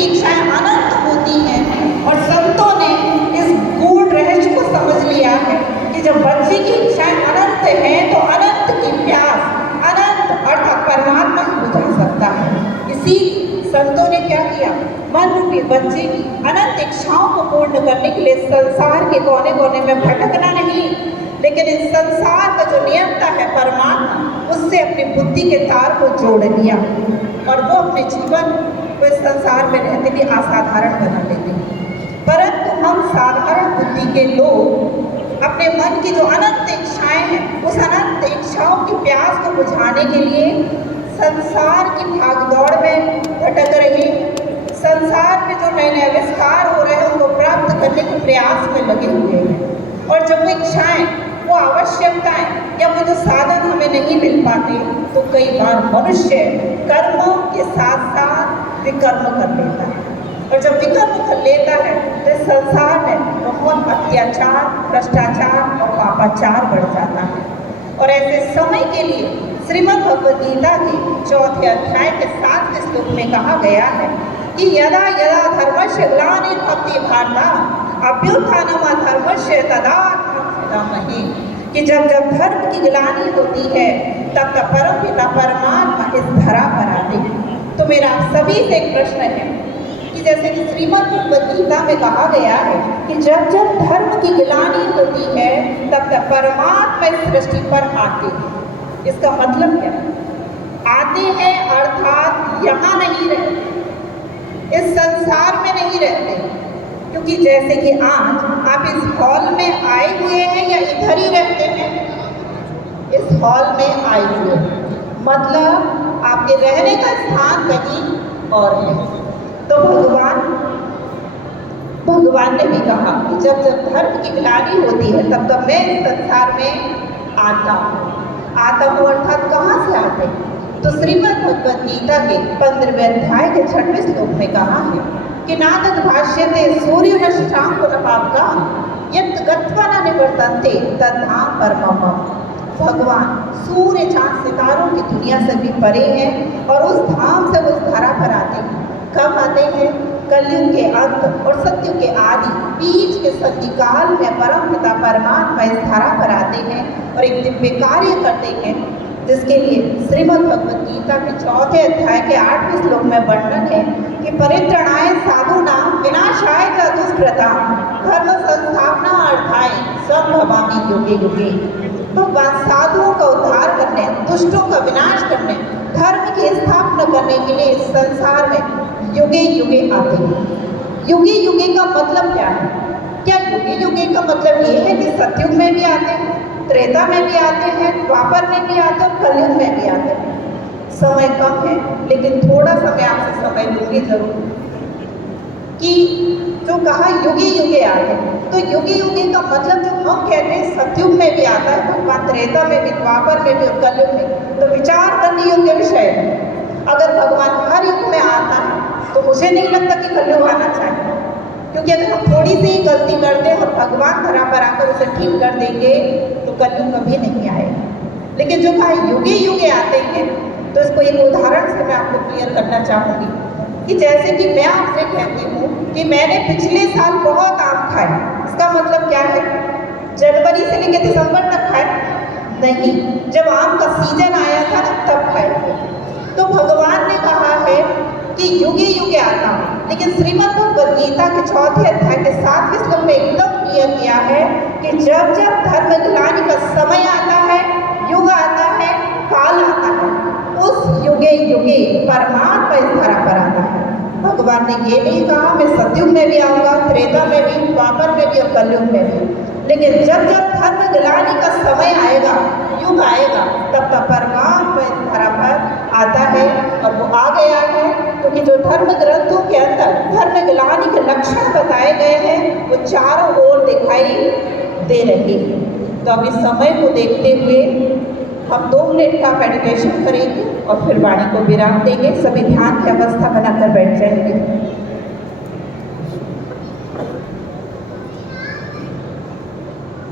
की इच्छाएं अनंत होती हैं और संतों ने इस गूढ़ रहस्य को समझ लिया है कि जब बच्चे की इच्छाएं अनंत हैं तो अनंत की प्यास अनंत अर्थात परमात्मा ही बुझा सकता है। इसी संतों ने क्या किया, मन रूपी बच्चे की अनंत इच्छाओं को पूर्ण करने के लिए संसार के कोने कोने में भटकना नहीं, लेकिन इस संसार का जो नियंता है परमात्मा, उससे अपनी बुद्धि के तार को जोड़ लिया और वो अपने जीवन को इस संसार में रहते भी असाधारण बना लेते हैं। परंतु हम साधारण बुद्धि के लोग अपने मन की जो अनंत इच्छाएं हैं, उस अनंत इच्छाओं की प्यास को बुझाने के लिए संसार की भागदौड़ में भटक रहे, संसार में जो नए नए आविष्कार हो रहे हैं उनको प्राप्त करने के प्रयास में लगे हुए हैं। और जब वो इच्छाएं, वो आवश्यकताएं या वो जो साधन हमें नहीं मिल पाते, तो कई बार मनुष्य कर्मों के साथ साथ विकर्म कर लेता है। और जब विकर्म कर लेता है तो इस संसार में बहुत अत्याचार, भ्रष्टाचार और पापाचार बढ़ जाता है। और ऐसे समय के लिए श्रीमद् भगवद गीता के 4 अध्याय के 7वें श्लोक में कहा गया है कि यदा यदा धर्मस्य ग्लानिर्भवति भारत अभ्युत्थानम् धर्मस्य तदात्महि, कि जब जब धर्म की ग्लानि होती है तब तब परम पिता परमात्मा इस धरा पर आते हैं। तो मेरा आप सभी से एक प्रश्न है कि जैसे कि श्रीमद् भगवद गीता में कहा गया है कि जब जब धर्म की ग्लानि होती है तब तब परमात्मा इस सृष्टि पर आते हैं। इसका मतलब क्या है? आते हैं अर्थात यहाँ नहीं रहते, इस संसार में नहीं रहते, क्योंकि जैसे कि आज आप इस हॉल में आए हुए हैं या इधर ही रहते हैं, इस हॉल में आए हुए हैं, मतलब आपके रहने का स्थान कहीं और है। तो भगवान ने भी कहा कि जब जब धर्म की ग्लानि होती है तब तब मैं इस संसार में आता हूँ अर्थात कहाँ से आते हैं? तो श्रीमद् भगवद गीता के 15वें अध्याय के 6वें श्लोक में कहा है कि नातद भाष्यते सूर्य नष्टांग पापका यत् गत्वा न निवर्तन्ते तद्धाम परमम। भगवान सूर्य चांद सितारों की दुनिया से भी परे हैं और उस धाम से उस धरा पर आते हैं। कब आते हैं? कलयुग के अंत और सत्युग के आदि बीच के संधिकाल में परम पिता परमात्मा इस धरा पर आते हैं और एक दिव्य कार्य करते हैं, जिसके लिए श्रीमद् भगवद गीता के 4 अध्याय के 8वें श्लोक में वर्णन है कि परित्राणाय साधूनां विनाशाय च दुष्कृतां धर्म संस्थापना अर्थाय संभवामि युगे युगे। तो साधुओं का उद्धार करने, दुष्टों का विनाश करने, धर्म की स्थापना करने के लिए इस संसार में युगे युगे आते हैं। युगे युगे का मतलब क्या है? क्या युगे युगे का मतलब ये है कि सतयुग में भी आते हैं, त्रेता में भी आते हैं, द्वापर में भी आते हैं, कलयुग में भी आते हैं? समय कम है लेकिन थोड़ा सा मैं आपसे समय दूंगी जरूर कि जो कहा युगे युगे आते हैं, तो युगे युगे का मतलब जो हम कहते हैं सतयुग में भी आता है, भगवान त्रेता में भी, द्वापर में भी और कलयुग में, तो विचार करने योग्य विषय है। अगर भगवान हर युग में आता है तो मुझे नहीं लगता कि कलयुग आना चाहिए, क्योंकि अगर हम थोड़ी सी ही गलती करते हैं और भगवान धरा पर आकर उसे ठीक कर देंगे तो कलयुग कभी नहीं आएगा। लेकिन जो कहा युगे युगे आते हैं, तो इसको एक उदाहरण से मैं आपको क्लियर करना चाहूँगी कि जैसे कि मैं आपसे कहती हूँ कि मैंने पिछले साल बहुत आम खाए, इसका मतलब क्या है? जनवरी से लेकर दिसंबर तक खाए नहीं, जब आम का सीजन आया था ना तब खाए थे। तो भगवान ने कहा है कि युगे युगे आता हूँ, लेकिन श्रीमद् भगवद गीता के 4 अध्याय के 7वें श्लोक में एकदम क्लियर किया है कि जब जब धर्म ग्लानि का समय आता है, युग आता है, काल आता है, उस युगे युगे परमात्मा इस धरा पर आता है। भगवान ने ये नहीं कहा मैं सतयुग में भी आऊँगा, त्रेता में भी, द्वापर में भी और कलयुग में भी, लेकिन जब जब धर्म ग्लानि का समय आएगा, युग आएगा, तब तब परमात्मा इस धरा पर आता है। और वो आ गया है क्योंकि जो धर्म ग्रंथों के अंदर धर्म ग्लानि के लक्षण बताए गए हैं वो चारों ओर दिखाई दे रहे हैं। तो अब इस समय को देखते हुए हम 2 मिनट का मेडिटेशन करेंगे और फिर वाणी को विराम देंगे। सभी ध्यान की अवस्था बनाकर बैठ जाएंगे।